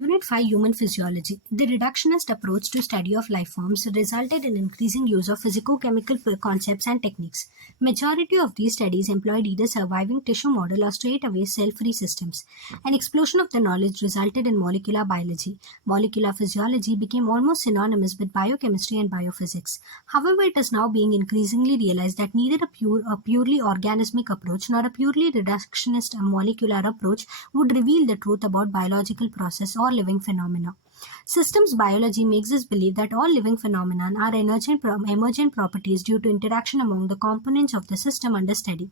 Unit 5 Human Physiology. The reductionist approach to study of life forms resulted in increasing use of physicochemical concepts and techniques. Majority of these studies employed either surviving tissue model or straightaway cell-free systems. An explosion of the knowledge resulted in molecular biology. Molecular physiology became almost synonymous with biochemistry and biophysics. However, it is now being increasingly realized that neither a purely organismic approach nor a purely reductionist molecular approach would reveal the truth about biological process or living phenomena. Systems biology makes us believe that all living phenomena are emergent properties due to interaction among the components of the system under study.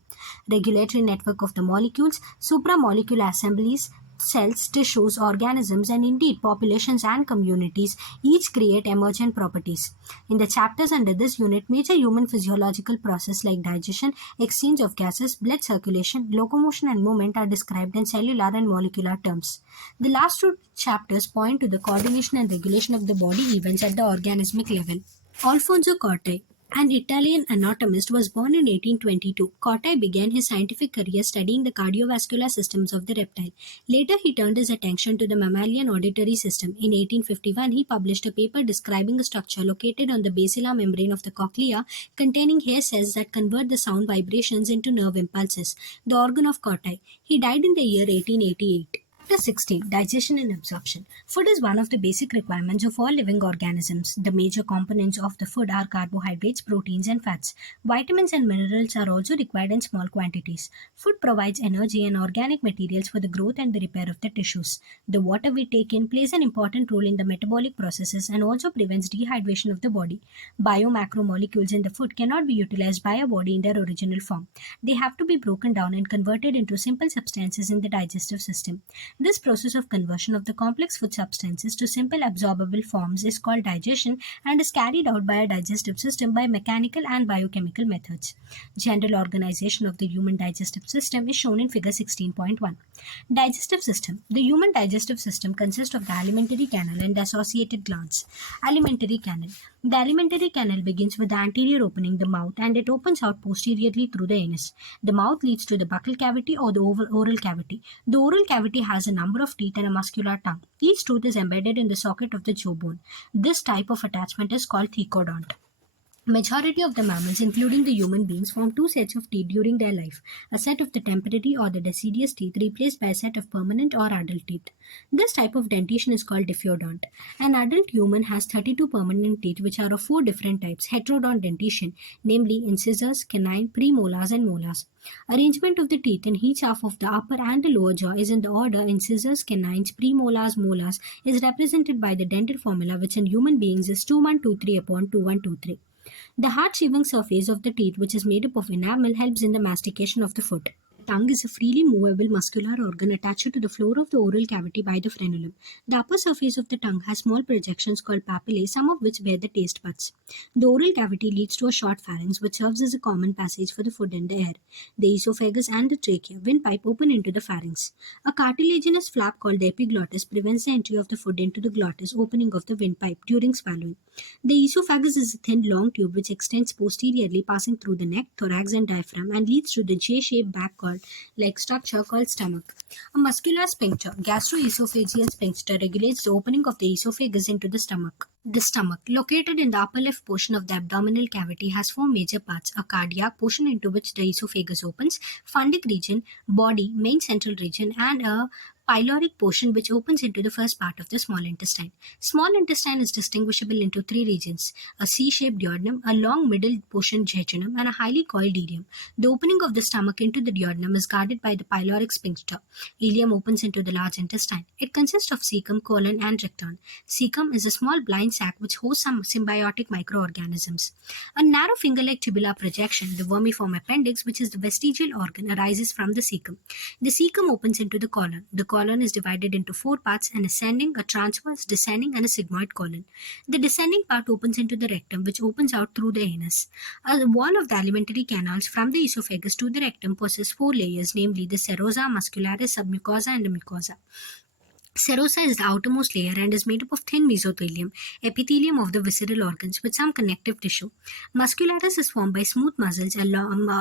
Regulatory network of the molecules, supramolecular assemblies, cells, tissues, organisms, and indeed populations and communities each create emergent properties. In the chapters under this unit, major human physiological processes like digestion, exchange of gases, blood circulation, locomotion, and movement are described in cellular and molecular terms. The last two chapters point to the coordination and regulation of the body events at the organismic level. Alfonso Corti, an Italian anatomist, was born in 1822. Corti began his scientific career studying the cardiovascular systems of the reptile. Later, he turned his attention to the mammalian auditory system. In 1851, he published a paper describing a structure located on the basilar membrane of the cochlea containing hair cells that convert the sound vibrations into nerve impulses, the organ of Corti. He died in the year 1888. Chapter 16. Digestion and Absorption. Food is one of the basic requirements of all living organisms. The major components of the food are carbohydrates, proteins, and fats. Vitamins and minerals are also required in small quantities. Food provides energy and organic materials for the growth and the repair of the tissues. The water we take in plays an important role in the metabolic processes and also prevents dehydration of the body. Biomacromolecules in the food cannot be utilized by a body in their original form. They have to be broken down and converted into simple substances in the digestive system. This process of conversion of the complex food substances to simple absorbable forms is called digestion and is carried out by a digestive system by mechanical and biochemical methods. General organization of the human digestive system is shown in figure 16.1. Digestive system. The human digestive system consists of the alimentary canal and the associated glands. Alimentary canal. The alimentary canal begins with the anterior opening, the mouth, and it opens out posteriorly through the anus. The mouth leads to the buccal cavity or the oral cavity. The oral cavity has a number of teeth and a muscular tongue. Each tooth is embedded in the socket of the jawbone. This type of attachment is called thecodont. Majority of the mammals, including the human beings, form two sets of teeth during their life. A set of the temporary or the deciduous teeth replaced by a set of permanent or adult teeth. This type of dentition is called diffeodont. An adult human has 32 permanent teeth which are of four different types. Heterodont dentition, namely incisors, canine, premolars and molars. Arrangement of the teeth in each half of the upper and the lower jaw is in the order incisors, canines, premolars, molars is represented by the dental formula which in human beings is 2123 upon 2123. The heart-shaping surface of the teeth, which is made up of enamel, helps in the mastication of the food. The tongue is a freely movable muscular organ attached to the floor of the oral cavity by the frenulum. The upper surface of the tongue has small projections called papillae, some of which bear the taste buds. The oral cavity leads to a short pharynx, which serves as a common passage for the food and the air. The esophagus and the trachea, windpipe, open into the pharynx. A cartilaginous flap called the epiglottis prevents the entry of the food into the glottis, opening of the windpipe, during swallowing. The esophagus is a thin, long tube which extends posteriorly, passing through the neck, thorax, and diaphragm, and leads to the J-shaped back-like structure called stomach. A muscular sphincter, gastroesophageal sphincter, regulates the opening of the esophagus into the stomach. The stomach, located in the upper left portion of the abdominal cavity, has four major parts: a cardiac portion into which the esophagus opens, fundic region, body, main central region, and a pyloric portion which opens into the first part of the small intestine. Small intestine is distinguishable into three regions: a C-shaped duodenum, a long middle portion jejunum, and a highly coiled ileum. The opening of the stomach into the duodenum is guarded by the pyloric sphincter. Ileum opens into the large intestine. It consists of cecum, colon, and rectum. Cecum is a small blind sac which hosts some symbiotic microorganisms. A narrow finger-like tubular projection, the vermiform appendix, which is the vestigial organ, arises from the cecum. The cecum opens into the colon. The colon is divided into four parts: an ascending, a transverse, descending, and a sigmoid colon. The descending part opens into the rectum, which opens out through the anus. A wall of the alimentary canals from the esophagus to the rectum possesses four layers, namely the serosa, muscularis, submucosa, and the mucosa. Serosa is the outermost layer and is made up of thin mesothelium, epithelium of the visceral organs with some connective tissue. Musculatus is formed by smooth muscles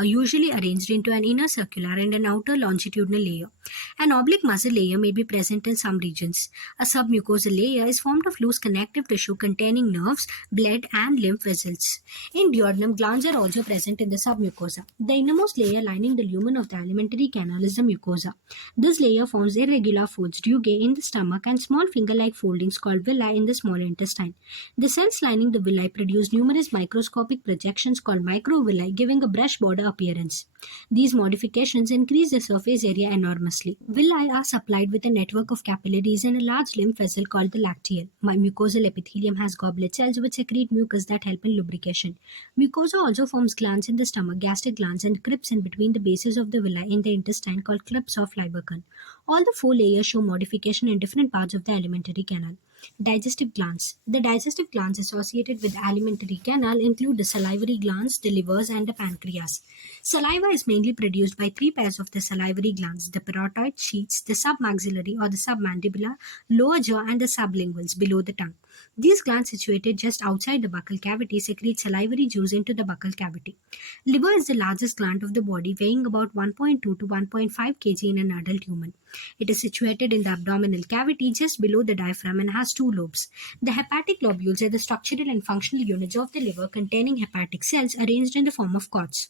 usually arranged into an inner circular and an outer longitudinal layer. An oblique muscle layer may be present in some regions. A submucosal layer is formed of loose connective tissue containing nerves, blood, and lymph vessels. In duodenum, glands are also present in the submucosa. The innermost layer lining the lumen of the alimentary canal is the mucosa. This layer forms irregular folds rugae in the stomach and small finger-like foldings called villi in the small intestine. The cells lining the villi produce numerous microscopic projections called microvilli, giving a brush border appearance. These modifications increase the surface area enormously. Villi are supplied with a network of capillaries in a large lymph vessel called the lacteal. Mucosal epithelium has goblet cells which secrete mucus that help in lubrication. Mucosa also forms glands in the stomach, gastric glands, and crypts in between the bases of the villi in the intestine called crypts of Lieberkühn. All the four layers show modification in different parts of the alimentary canal. Digestive glands. The digestive glands associated with the alimentary canal include the salivary glands, the livers, and the pancreas. Saliva is mainly produced by three pairs of the salivary glands, the parotoid sheaths, the submaxillary or the submandibular, lower jaw, and the sublinguals below the tongue. These glands situated just outside the buccal cavity secrete salivary juice into the buccal cavity. Liver is the largest gland of the body, weighing about 1.2 to 1.5 kg in an adult human. It is situated in the abdominal cavity just below the diaphragm and has two lobes. The hepatic lobules are the structural and functional units of the liver containing hepatic cells arranged in the form of cords.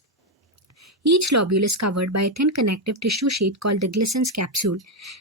Each lobule is covered by a thin connective tissue sheath called the Glissen's capsule.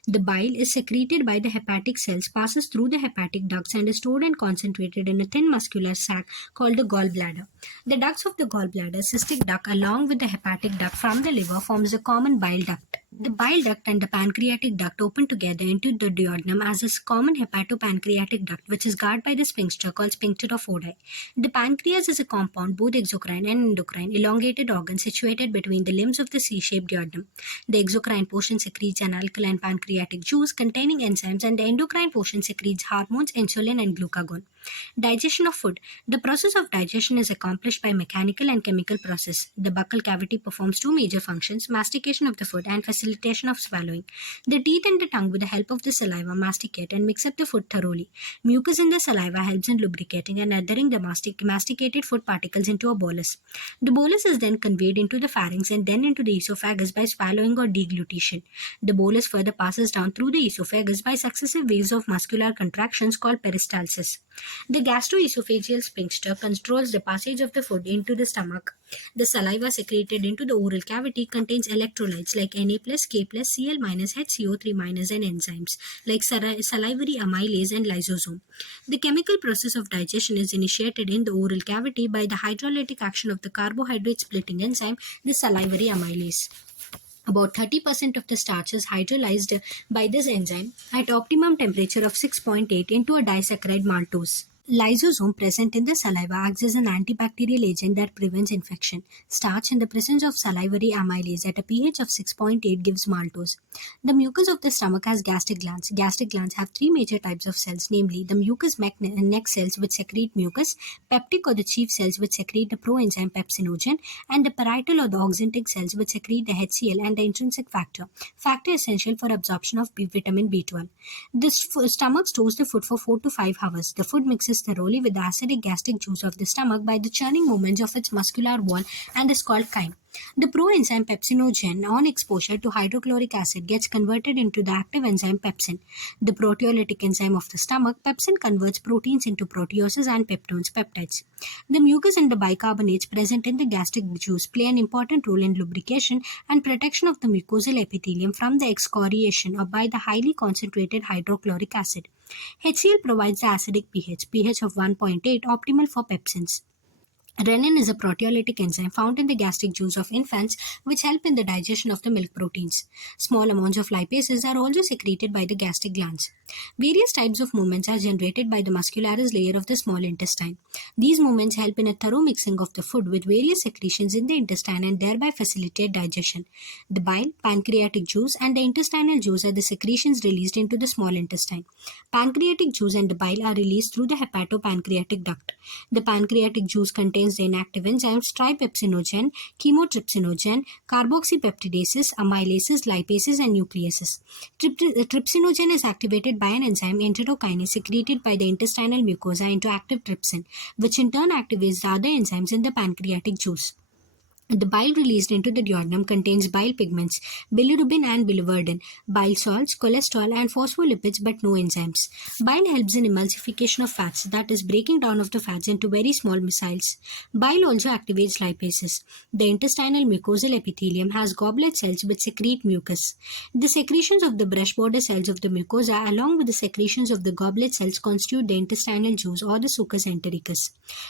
The bile is secreted by the hepatic cells, passes through the hepatic ducts, and is stored and concentrated in a thin muscular sac called the gallbladder. The ducts of the gallbladder, cystic duct, along with the hepatic duct from the liver, forms a common bile duct. The bile duct and the pancreatic duct open together into the duodenum as a common hepatopancreatic duct, which is guarded by the sphincter called sphincter of Oddi. The pancreas is a compound, both exocrine and endocrine, elongated organ situated between the limbs of the C-shaped duodenum. The exocrine portion secretes an alkaline pancreatic juice containing enzymes, and the endocrine portion secretes hormones, insulin, and glucagon. Digestion of food. The process of digestion is accomplished by mechanical and chemical process. The buccal cavity performs two major functions: mastication of the food and facilitation of swallowing. The teeth and the tongue, with the help of the saliva, masticate and mix up the food thoroughly. Mucus in the saliva helps in lubricating and adhering the masticated food particles into a bolus. The bolus is then conveyed into the pharynx and then into the esophagus by swallowing or deglutition. The bolus further passes down through the esophagus by successive waves of muscular contractions called peristalsis. The gastroesophageal sphincter controls the passage of the food into the stomach. The saliva secreted into the oral cavity contains electrolytes like Na+, K+, Cl-, HCO3- and enzymes like salivary amylase and lysosome. The chemical process of digestion is initiated in the oral cavity by the hydrolytic action of the carbohydrate splitting enzyme, the salivary amylase. About 30% of the starch is hydrolyzed by this enzyme at optimum temperature of 6.8 into a disaccharide maltose. Lysosome present in the saliva acts as an antibacterial agent that prevents infection. Starch in the presence of salivary amylase at a pH of 6.8 gives maltose. The mucus of the stomach has gastric glands. Gastric glands have three major types of cells, namely the mucous neck cells which secrete mucus, peptic or the chief cells which secrete the proenzyme pepsinogen, and the parietal or the oxyntic cells which secrete the HCl and the intrinsic factor essential for absorption of vitamin B12. The stomach stores the food for 4 to 5 hours. The food mixes thoroughly with the acidic gastric juice of the stomach by the churning movements of its muscular wall and is called chyme. The proenzyme pepsinogen, on exposure to hydrochloric acid, gets converted into the active enzyme pepsin. The proteolytic enzyme of the stomach, pepsin, converts proteins into proteoses and peptones, peptides. The mucus and the bicarbonates present in the gastric juice play an important role in lubrication and protection of the mucosal epithelium from the excoriation or by the highly concentrated hydrochloric acid. HCl provides the acidic pH of 1.8, optimal for pepsins. Renin is a proteolytic enzyme found in the gastric juice of infants which help in the digestion of the milk proteins. Small amounts of lipases are also secreted by the gastric glands. Various types of movements are generated by the muscularis layer of the small intestine. These movements help in a thorough mixing of the food with various secretions in the intestine and thereby facilitate digestion. The bile, pancreatic juice, and the intestinal juice are the secretions released into the small intestine. Pancreatic juice and the bile are released through the hepatopancreatic duct. The pancreatic juice contains contains the inactive enzymes tripepsinogen, chymotrypsinogen, carboxypeptidases, amylases, lipases, and nucleases. Trypsinogen is activated by an enzyme enterokinase secreted by the intestinal mucosa into active trypsin, which in turn activates the other enzymes in the pancreatic juice. The bile released into the duodenum contains bile pigments, bilirubin and biliverdin, bile salts, cholesterol, and phospholipids, but no enzymes. Bile helps in emulsification of fats, that is, breaking down of the fats into very small micelles. Bile also activates lipases. The intestinal mucosal epithelium has goblet cells which secrete mucus. The secretions of the brush border cells of the mucosa, along with the secretions of the goblet cells, constitute the intestinal juice or the succus entericus.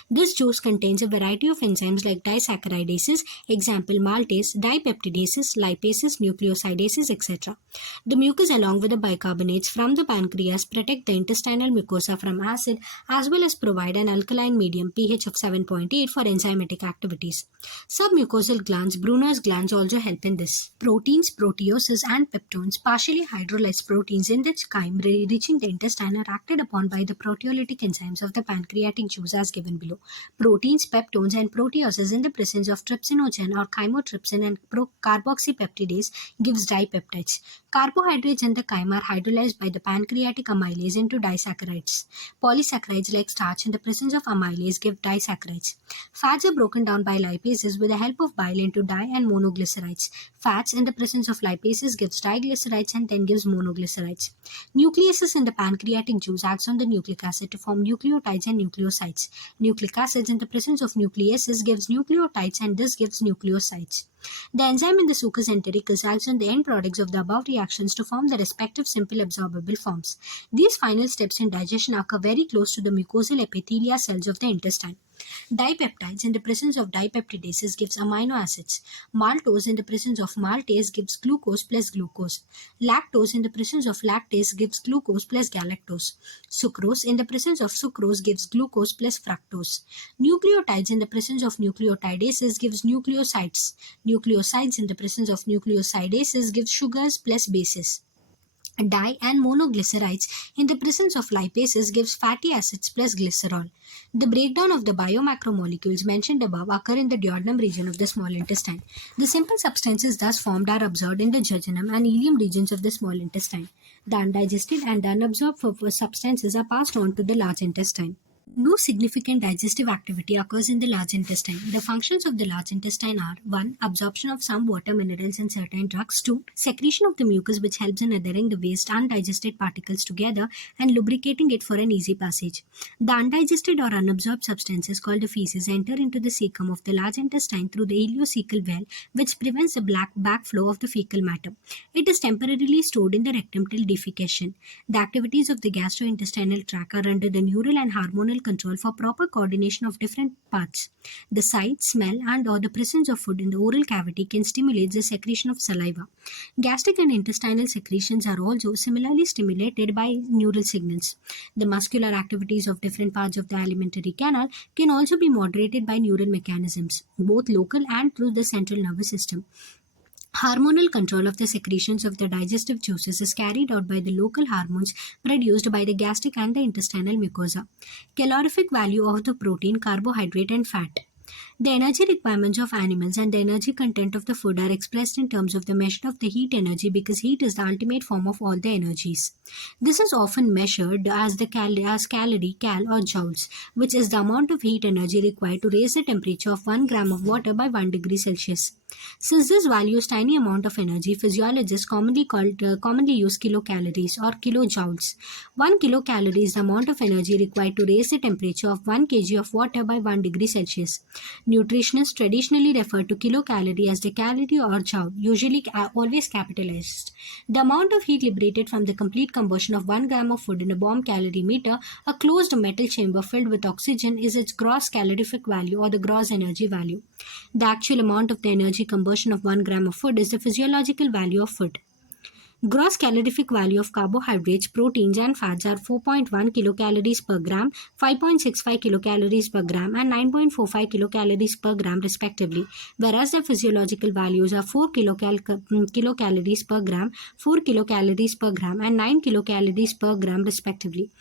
This juice contains a variety of enzymes like disaccharidases, example maltase, dipeptidases, lipases, nucleosidases, etc. The mucus along with the bicarbonates from the pancreas protect the intestinal mucosa from acid as well as provide an alkaline medium pH of 7.8 for enzymatic activities. Submucosal glands, Brunner's glands also help in this. Proteins, proteoses and peptones, partially hydrolyzed proteins in the chyme reaching the intestine are acted upon by the proteolytic enzymes of the pancreatic juice as given below. Proteins, peptones and proteoses in the presence of trypsinogen or chymotrypsin and carboxypeptidase gives dipeptides. Carbohydrates in the chyme are hydrolyzed by the pancreatic amylase into disaccharides. Polysaccharides like starch in the presence of amylase give disaccharides. Fats are broken down by lipases with the help of bile into di and monoglycerides. Fats in the presence of lipases gives diglycerides and then gives monoglycerides. Nucleases in the pancreatic juice acts on the nucleic acid to form nucleotides and nucleosides. Nucleic acids in the presence of nucleases gives nucleotides and this gives nucleosides. The enzyme in the succus entericus acts on the end products of the above reactions to form the respective simple absorbable forms. These final steps in digestion occur very close to the mucosal epithelia cells of the intestine. Dipeptides in the presence of dipeptidases gives amino acids. Maltose in the presence of maltase gives glucose plus glucose. Lactose in the presence of lactase gives glucose plus galactose. Sucrose in the presence of sucrose gives glucose plus fructose. Nucleotides in the presence of nucleotidases gives nucleosides. Nucleosides in the presence of nucleosidases gives sugars plus bases. Di and monoglycerides in the presence of lipases gives fatty acids plus glycerol. The breakdown of the biomacromolecules mentioned above occur in the duodenum region of the small intestine. The simple substances thus formed are absorbed in the jejunum and ileum regions of the small intestine. The undigested and unabsorbed substances are passed on to the large intestine. No significant digestive activity occurs in the large intestine. The functions of the large intestine are 1. Absorption of some water, minerals and certain drugs. 2. Secretion of the mucus which helps in adhering the waste undigested particles together and lubricating it for an easy passage. The undigested or unabsorbed substances called the feces enter into the cecum of the large intestine through the ileocecal well which prevents the backflow of the fecal matter. It is temporarily stored in the rectum till defecation. The activities of the gastrointestinal tract are under the neural and hormonal control for proper coordination of different parts. The sight, smell and or the presence of food in the oral cavity can stimulate the secretion of saliva. Gastric and intestinal secretions are also similarly stimulated by neural signals. The muscular activities of different parts of the alimentary canal can also be moderated by neural mechanisms, both local and through the central nervous system. Hormonal control of the secretions of the digestive juices is carried out by the local hormones produced by the gastric and the intestinal mucosa. Calorific value of the protein, carbohydrate and fat. The energy requirements of animals and the energy content of the food are expressed in terms of the measure of the heat energy because heat is the ultimate form of all the energies. This is often measured as calorie, or joules, which is the amount of heat energy required to raise the temperature of 1 gram of water by 1 degree Celsius. Since this value is tiny amount of energy, physiologists commonly use kilocalories or kilojoules. 1 kilocalorie is the amount of energy required to raise the temperature of 1 kg of water by 1 degree Celsius. Nutritionists traditionally refer to kilocalorie as the calorie or joule, usually always capitalized. The amount of heat liberated from the complete combustion of 1 gram of food in a bomb calorimeter, a closed metal chamber filled with oxygen, is its gross calorific value or the gross energy value. The actual amount of the energy combustion of 1 gram of food is the physiological value of food. Gross calorific value of carbohydrates, proteins and fats are 4.1 kilocalories per gram, 5.65 kilocalories per gram and 9.45 kilocalories per gram respectively, whereas the physiological values are 4 kilocalories per gram, 4 kilocalories per gram and 9 kilocalories per gram respectively.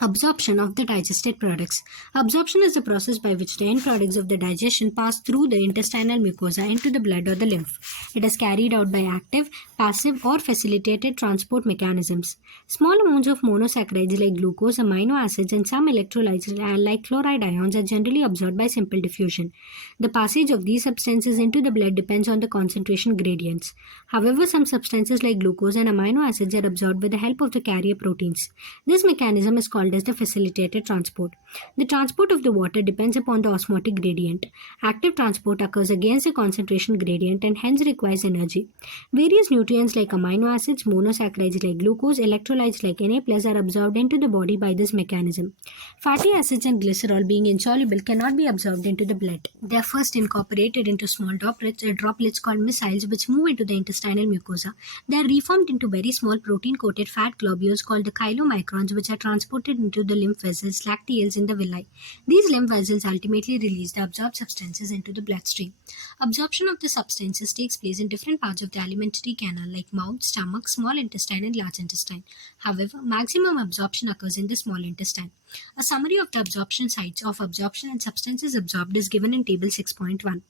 Absorption of the digested products. Absorption is the process by which the end products of the digestion pass through the intestinal mucosa into the blood or the lymph. It is carried out by active, passive, or facilitated transport mechanisms. Small amounts of monosaccharides like glucose, amino acids, and some electrolytes like chloride ions are generally absorbed by simple diffusion. The passage of these substances into the blood depends on the concentration gradients. However, some substances like glucose and amino acids are absorbed with the help of the carrier proteins. This mechanism is called as the facilitated transport. The transport of the water depends upon the osmotic gradient. Active transport occurs against the concentration gradient and hence requires energy. Various nutrients like amino acids, monosaccharides like glucose, electrolytes like Na+ are absorbed into the body by this mechanism. Fatty acids and glycerol, being insoluble, cannot be absorbed into the blood. They are first incorporated into small droplets called micelles, which move into the intestinal mucosa. They are reformed into very small protein-coated fat globules called the chylomicrons, which are transported into the lymph vessels, lacteals in the villi. These lymph vessels ultimately release the absorbed substances into the bloodstream. Absorption of the substances takes place in different parts of the alimentary canal like mouth, stomach, small intestine, and large intestine. However, maximum absorption occurs in the small intestine. A summary of the absorption sites of absorption and substances absorbed is given in table 6.1.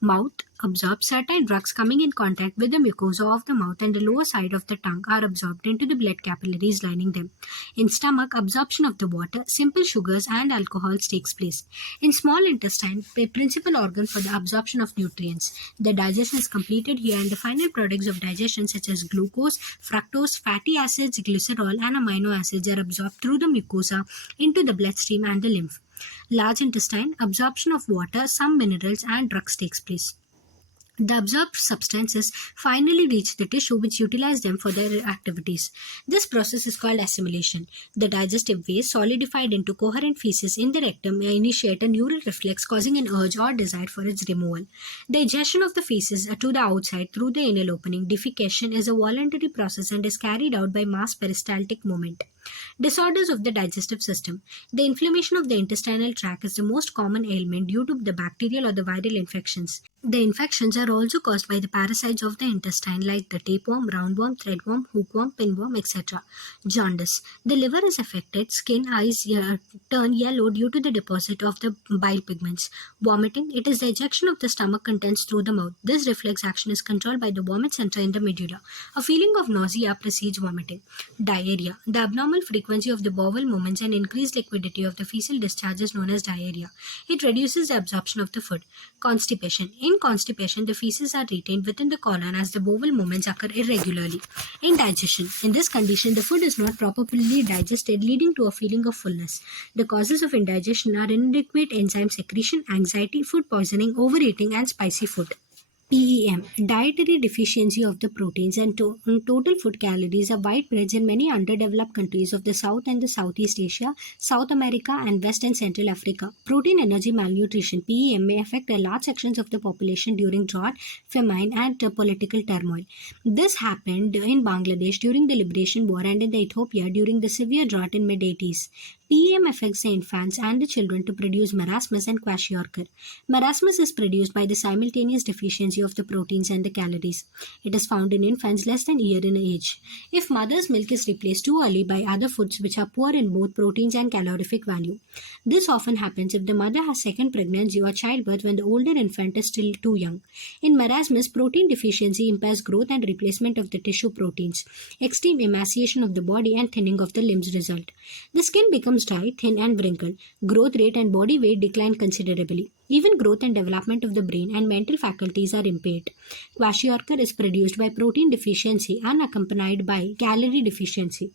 Mouth absorbs certain drugs coming in contact with the mucosa of the mouth and the lower side of the tongue are absorbed into the blood capillaries lining them. In stomach, absorption of the water, simple sugars and alcohols takes place. In small intestine, the principal organ for the absorption of nutrients. The digestion is completed here and the final products of digestion such as glucose, fructose, fatty acids, glycerol and amino acids are absorbed through the mucosa into the bloodstream and the lymph. Large intestine, absorption of water, some minerals and drugs takes place. The absorbed substances finally reach the tissue which utilize them for their activities. This process is called assimilation. The digestive waste solidified into coherent feces in the rectum may initiate a neural reflex causing an urge or desire for its removal. Digestion of the feces to the outside through the anal opening. Defecation is a voluntary process and is carried out by mass peristaltic movement. Disorders of the digestive system. The inflammation of the intestinal tract is the most common ailment due to the bacterial or the viral infections. The infections are also caused by the parasites of the intestine like the tapeworm, roundworm, threadworm, hookworm, pinworm, etc. Jaundice. The liver is affected. Skin, eyes turn yellow due to the deposit of the bile pigments. Vomiting. It is the ejection of the stomach contents through the mouth. This reflex action is controlled by the vomit center in the medulla. A feeling of nausea precedes vomiting. Diarrhea. The abnormal frequency of the bowel movements and increased liquidity of the fecal discharge is known as diarrhea. It reduces the absorption of the food. Constipation. In constipation, the feces are retained within the colon as the bowel movements occur irregularly. Indigestion. In this condition, the food is not properly digested, leading to a feeling of fullness. The causes of indigestion are inadequate enzyme secretion, anxiety, food poisoning, overeating, and spicy food. PEM, dietary deficiency of the proteins and total food calories are widespread in many underdeveloped countries of the South and the Southeast Asia, South America and West and Central Africa. Protein energy malnutrition (PEM) may affect large sections of the population during drought, famine and political turmoil. This happened in Bangladesh during the Liberation War and in Ethiopia during the severe drought in mid-80s. PEM affects the infants and the children to produce marasmus and kwashiorkor. Marasmus is produced by the simultaneous deficiency of the proteins and the calories. It is found in infants less than a year in age. If mother's milk is replaced too early by other foods which are poor in both proteins and calorific value. This often happens if the mother has second pregnancy or childbirth when the older infant is still too young. In marasmus, protein deficiency impairs growth and replacement of the tissue proteins. Extreme emaciation of the body and thinning of the limbs result. The skin becomes dry, thin and wrinkled. Growth rate and body weight decline considerably. Even growth and development of the brain and mental faculties are impaired. Kwashiorkor is produced by protein deficiency and accompanied by calorie deficiency.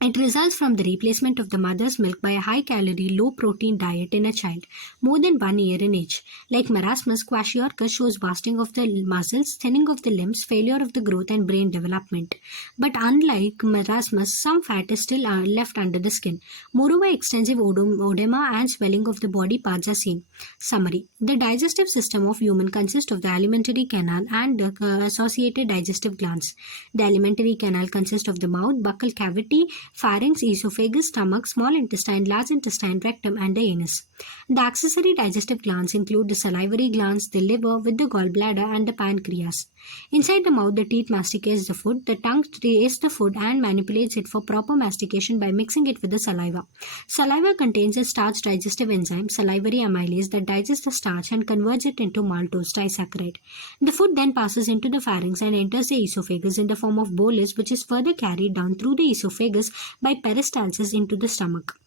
It results from the replacement of the mother's milk by a high-calorie, low-protein diet in a child more than 1 year in age. Like marasmus, kwashiorkor shows wasting of the muscles, thinning of the limbs, failure of the growth and brain development. But unlike marasmus, some fat is still left under the skin. Moreover, extensive oedema and swelling of the body parts are seen. Summary. The digestive system of human consists of the alimentary canal and associated digestive glands. The alimentary canal consists of the mouth, buccal cavity, pharynx, esophagus, stomach, small intestine, large intestine, rectum, and the anus. The accessory digestive glands include the salivary glands, the liver with the gallbladder, and the pancreas. Inside the mouth, the teeth masticates the food, the tongue tastes the food and manipulates it for proper mastication by mixing it with the saliva. Saliva contains a starch digestive enzyme, salivary amylase, that digests the starch and converts it into maltose disaccharide. The food then passes into the pharynx and enters the esophagus in the form of bolus, which is further carried down through the esophagus by peristalsis into the stomach.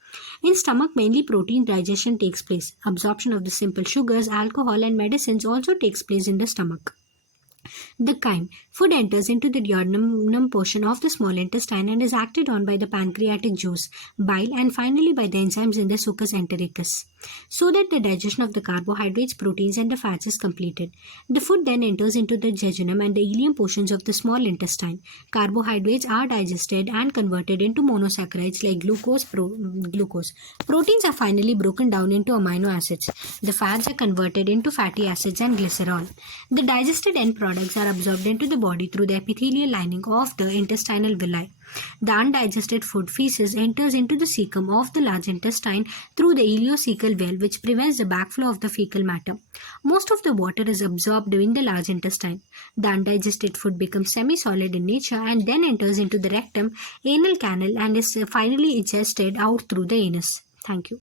In stomach, mainly protein digestion takes place. Absorption of the simple sugars, alcohol, and medicines also takes place in the stomach. The chyme. Food enters into the duodenum portion of the small intestine and is acted on by the pancreatic juice, bile, and finally by the enzymes in the succus entericus, so that the digestion of the carbohydrates, proteins, and the fats is completed. The food then enters into the jejunum and the ileum portions of the small intestine. Carbohydrates are digested and converted into monosaccharides like glucose. Proteins are finally broken down into amino acids. The fats are converted into fatty acids and glycerol. The digested end products are absorbed into the body through the epithelial lining of the intestinal villi. The undigested food feces enters into the cecum of the large intestine through the ileocecal well, which prevents the backflow of the fecal matter. Most of the water is absorbed in the large intestine. The undigested food becomes semi-solid in nature and then enters into the rectum, anal canal, and is finally ingested out through the anus. Thank you.